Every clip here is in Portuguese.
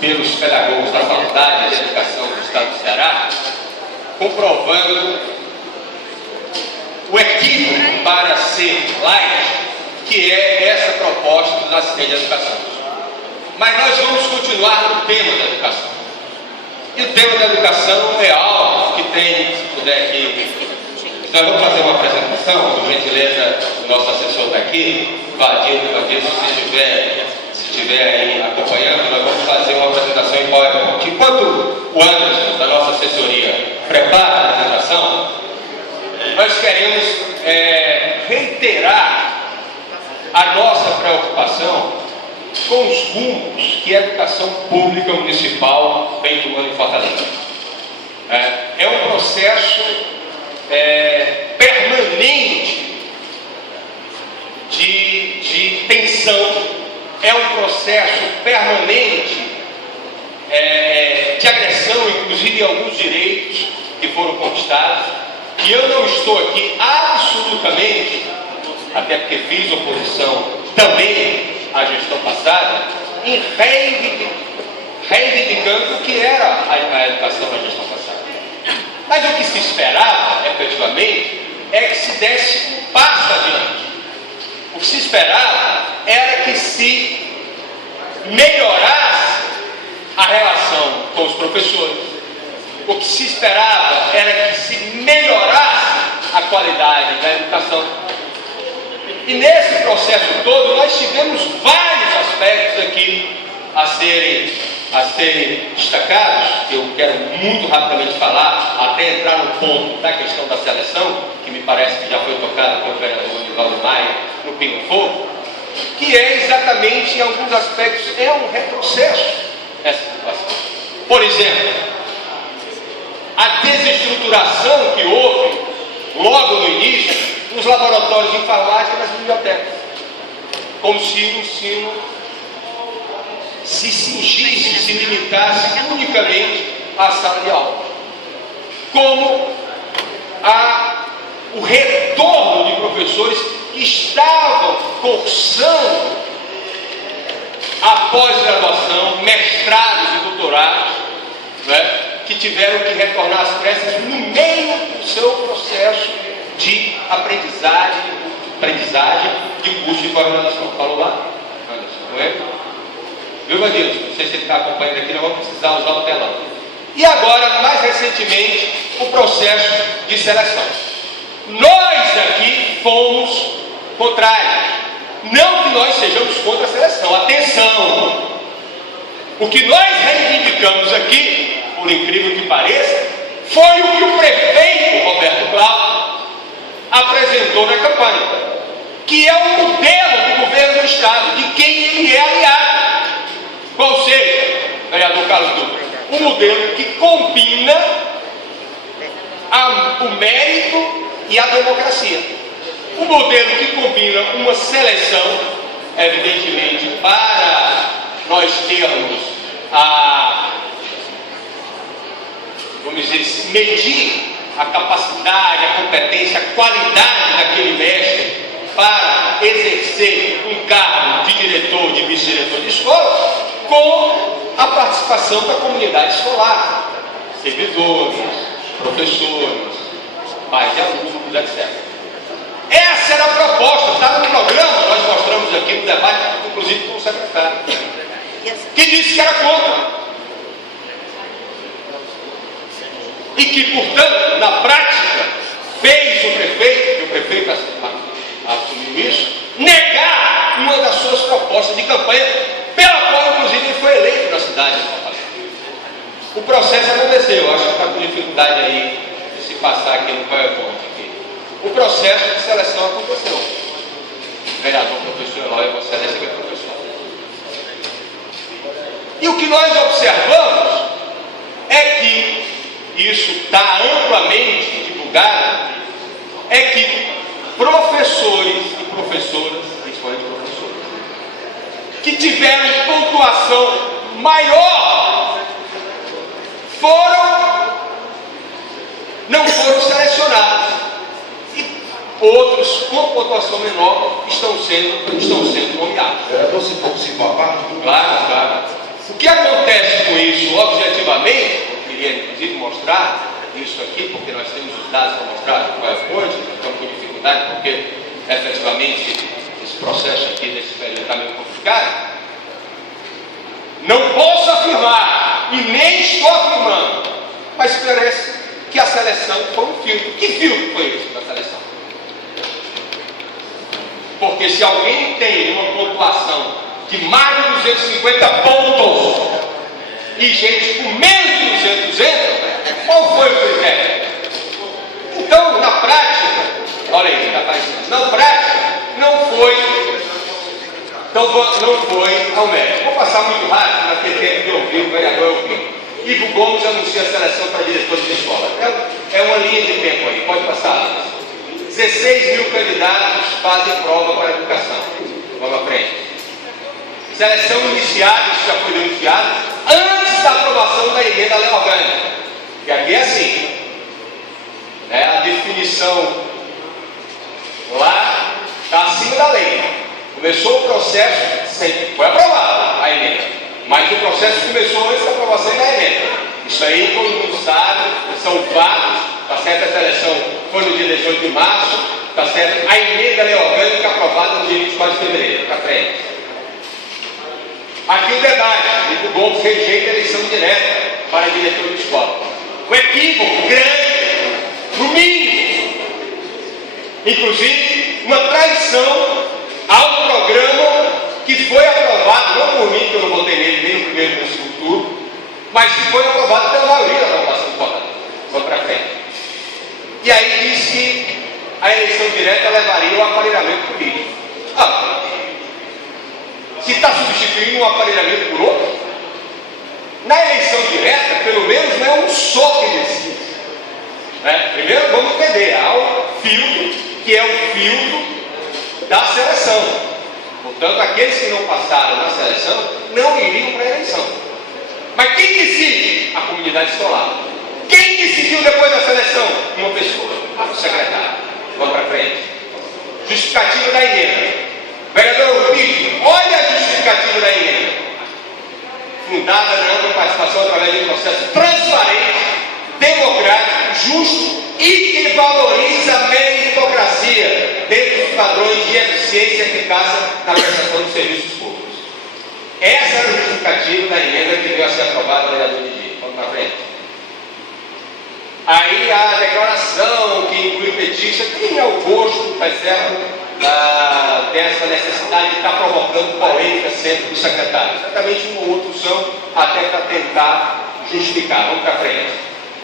pelos pedagogos da Faculdade de Educação do Estado do Ceará, comprovando o equívoco para ser light, que é essa proposta do assistente de educação. Mas nós vamos continuar no tema da educação. E o tema da educação é algo que tem, se puder aqui, nós vamos fazer uma apresentação, por gentileza, o nosso assessor está aqui, Vadir, se estiver aí acompanhando, nós vamos fazer uma apresentação em PowerPoint. Enquanto o Anderson, da nossa assessoria, prepara a apresentação, nós queremos reiterar a nossa preocupação com os rumos que a educação pública municipal vem tomando em Fortaleza. É um processo permanente de tensão, é um processo permanente de agressão, inclusive a alguns direitos que foram conquistados. E eu não estou aqui absolutamente, até porque fiz oposição também à gestão passada, em reivindicando o que era a educação da gestão passada. Mas o que se esperava, efetivamente, é que se desse um passo adiante. O que se esperava era que se melhorasse a relação com os professores. O que se esperava era que se melhorasse a qualidade da educação. E nesse processo todo, nós tivemos vários aspectos aqui a serem destacados, que eu quero muito rapidamente falar, até entrar no ponto da questão da seleção, que me parece que já foi tocada pelo vereador Nivaldo Maia no Pingo Fogo, que é exatamente, em alguns aspectos, é um retrocesso essa situação. Por exemplo, a desestruturação que houve logo no início nos laboratórios de informática e nas bibliotecas, como se o ensino se cingisse, se limitasse unicamente à sala de aula, como o retorno de professores que estavam cursando a pós-graduação, mestrados e doutorados, que tiveram que retornar às pressas no meio do seu processo de aprendizagem de curso de pós-graduação. Falou lá? Anderson, não é? Viu, Vandilson? Não sei se ele está acompanhando aqui, não vou precisar usar o telão. E agora, mais recentemente, o processo de seleção. Nós aqui fomos contrários. Não que nós sejamos contra a seleção. Atenção! O que nós reivindicamos aqui, por incrível que pareça, foi o que o prefeito Roberto Cláudio apresentou na campanha, que é o modelo do governo do Estado, de quem ele é aliado. Qual seja, vereador Carlos Dutra? Um modelo que combina o mérito e a democracia. Um modelo que combina uma seleção, evidentemente, para nós termos vamos dizer, medir a capacidade, a competência, a qualidade daquele mestre para exercer um cargo de diretor, de vice-diretor de escola, com a participação da comunidade escolar, servidores, professores, pais de alunos, etc. Essa era a proposta, estava no programa, nós mostramos aqui no debate, inclusive com o secretário, que disse que era contra. E que, portanto, na prática, fez o prefeito, e o prefeito assumiu isso, negar uma das suas propostas de campanha, pela qual, inclusive, ele foi eleito na cidade de Fortaleza. O processo aconteceu, acho que está com dificuldade aí de se passar aqui no PowerPoint. O processo de seleção aconteceu. O vereador professor Eloy, Vossa Excelência, é professor. E o que nós observamos é que isso está amplamente divulgado, é que professores e professoras, principalmente professores, que tiveram pontuação maior, não foram selecionados. E outros com pontuação menor estão sendo nomeados. Vereador, se for possível, a parte do... Claro. O que acontece com isso, objetivamente, eu queria inclusive mostrar isso aqui, porque nós temos os dados para mostrar no PowerPoint, nós estamos com dificuldade, porque efetivamente esse processo aqui desse período está meio complicado. Não posso afirmar, e nem estou afirmando, mas parece que a seleção foi um filtro. Que filtro foi esse da seleção? Porque se alguém tem uma pontuação de mais de 250 pontos e gente com menos de 200 entra, qual foi o critério? Então, na prática, olha aí, está aparecendo, na prática, não foi ao mérito. Vou passar muito rápido, para ter tempo de ouvir o vereador Elpino. Ivo Gomes anuncia a seleção para diretores de escola. É uma linha de tempo aí, pode passar. 16 mil candidatos fazem prova para a educação. Vamos à frente. Seleção iniciada, isso já foi denunciado, antes da aprovação da emenda lei orgânica. E aqui é assim. A definição lá está acima da lei. Começou o processo, foi aprovado a emenda, mas o processo começou antes da aprovação da emenda. Isso aí todo mundo sabe, são fatos, está certo? A seleção foi no dia 18 de março, está certo? A emenda lei orgânica aprovada no dia 24 de fevereiro, para frente. Aqui o debate, o Gomes rejeita a eleição direta para diretor de escola. Um equívoco grande, no mínimo, inclusive uma traição ao programa que foi aprovado, não por mim, que eu não votei nele nem no primeiro nem no segundo turno, mas que foi aprovado pela maioria da população de Fortaleza. Vamos para frente. E aí diz que a eleição direta levaria ao aparelhamento político. Se está substituindo um aparelhamento por outro, na eleição direta, pelo menos não é um só que decide. Primeiro vamos entender, há o filtro, que é o filtro da seleção. Portanto, aqueles que não passaram na seleção não iriam para a eleição. Mas quem decide? A comunidade escolar. Quem decidiu depois da seleção? Uma pessoa, o secretário. Vamos para frente. Justificativa da emenda. Vereador Urpídio, olha a justificativa da emenda. Fundada na ampla participação através de um processo transparente, democrático, justo e que valoriza a meritocracia dentro dos padrões de eficiência e eficácia na prestação de serviços públicos. Essa é a justificativa da emenda que veio a ser aprovada, vereador Didi. Vamos para frente. Aí a declaração que inclui petista, quem é o gosto, tá certo, dessa necessidade de estar provocando polêmica sempre do secretário? Exatamente uma outra opção, até para tentar justificar. Vamos para frente.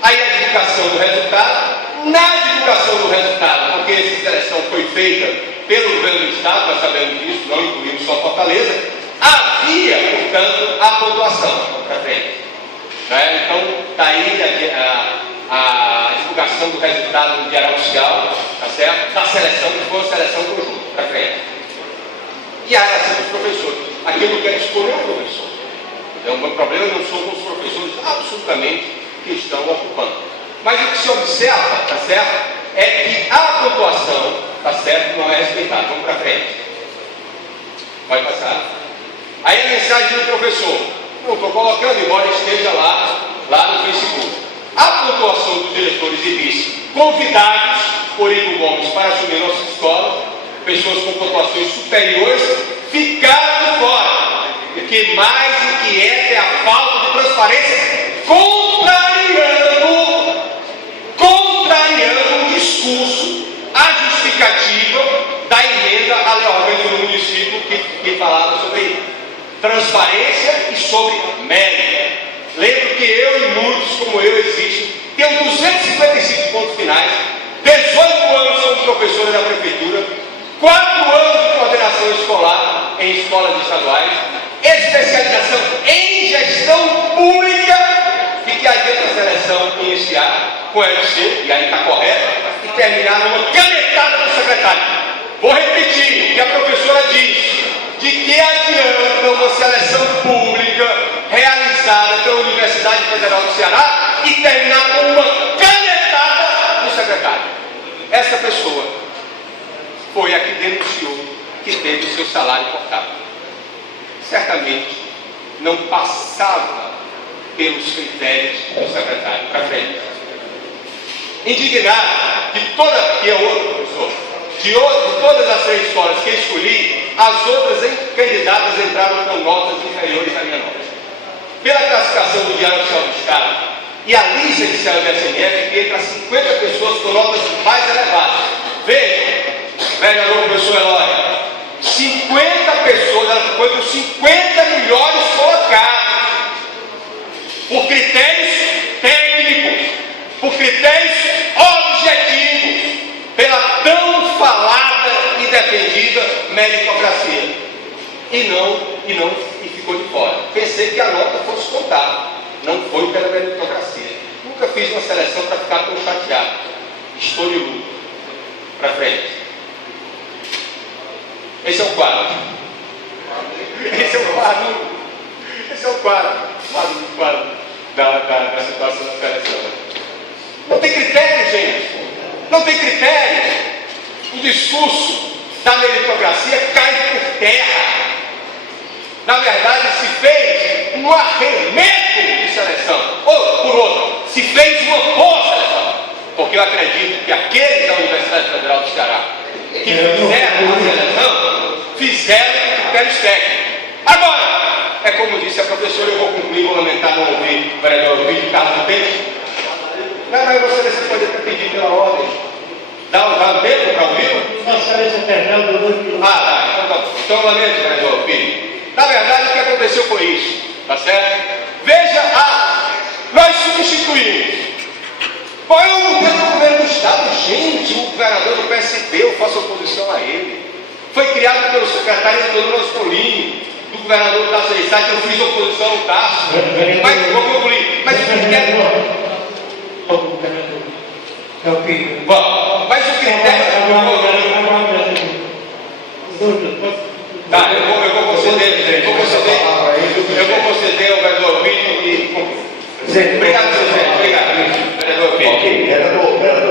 Aí a divulgação do resultado. Na divulgação do resultado, porque essa seleção foi feita pelo governo do Estado, nós sabemos disso, não incluímos só Fortaleza, havia, portanto, a pontuação. Vamos para frente. Então, está aí a divulgação do resultado no Diário Oficial, tá certo? Da seleção, que foi uma seleção conjunta, para frente. E a relação dos professores. Aqui eu não quero escolher o professor. Então, o meu problema não são os professores absolutamente que estão ocupando. Mas o que se observa, tá certo? É que a pontuação, tá certo, não é respeitada. Vamos para frente. Pode passar. Aí a mensagem do professor. Não estou colocando, embora esteja lá no Facebook. A pontuação dos diretores e vice convidados por Ivo Gomes para assumir nossa escola, pessoas com pontuações superiores, ficaram fora. O que mais inquieta é a falta de transparência, contrariando o discurso, a justificativa da emenda à lei orgânica do município que falava sobre transparência e sobre mérito. Lembro que eu e muitos como eu existem, tenho 255 pontos finais, 18 anos como professora da prefeitura, 4 anos de coordenação escolar em escolas estaduais, especialização em gestão pública, e que adianta a seleção iniciar com a LC, e aí está correto, e terminar numa canetada do secretário. Vou repetir o que a professora diz: de que adianta uma seleção pública realizada pela Universidade Federal do Ceará e terminar com uma canetada do secretário? Essa pessoa foi a que denunciou que teve o seu salário cortado. Certamente não passava pelos critérios do secretário para frente. Indignado de todas as 3 escolas que escolhi, as outras candidatas entraram com notas inferiores à minha nota. Pela classificação do Diário Oficial do Estado e a lista que saiu da SNF, que entra 50 pessoas com notas mais elevadas. Veja, vereador professor Eloy, 50 pessoas, ela ficou entre os 50 melhores colocados, por critérios técnicos, por critérios objetivos, pela tão falada e defendida meritocracia. E ficou de fora. Pensei que a nota fosse contada, não foi pela meritocracia. Nunca fiz uma seleção para ficar tão chateado. Estou de luto. Para frente. Esse é o quadro. Esse é o quadro da situação da seleção. Não tem critério, gente. Não tem critério. O discurso da meritocracia cai por terra. Na verdade, se fez um arremedo de seleção. Ou, por outro, se fez uma boa seleção. Porque eu acredito que aqueles da Universidade Federal do Ceará que fizeram a seleção, fizeram critérios técnicos. Agora, é como disse a professora, eu vou concluir, vou lamentar não ouvir o vereador Ovidio Carlos do tempo. Não, mas você pode pedir pela ordem. Dá um tempo para ouvir? Nossa, esse Fernando do então eu lamento, vereador Ovidio. Na verdade, o que aconteceu foi isso, tá certo? Veja, nós substituímos. Foi o governo do Estado, gente, o governador do PSB, eu faço oposição a ele. Foi criado pelo secretário Antônio Roscolini, do governador Tasso Gereissati, eu fiz oposição ao Tasso. Mas vou concluir. Mas o critério. Mas o critério. Tá, eu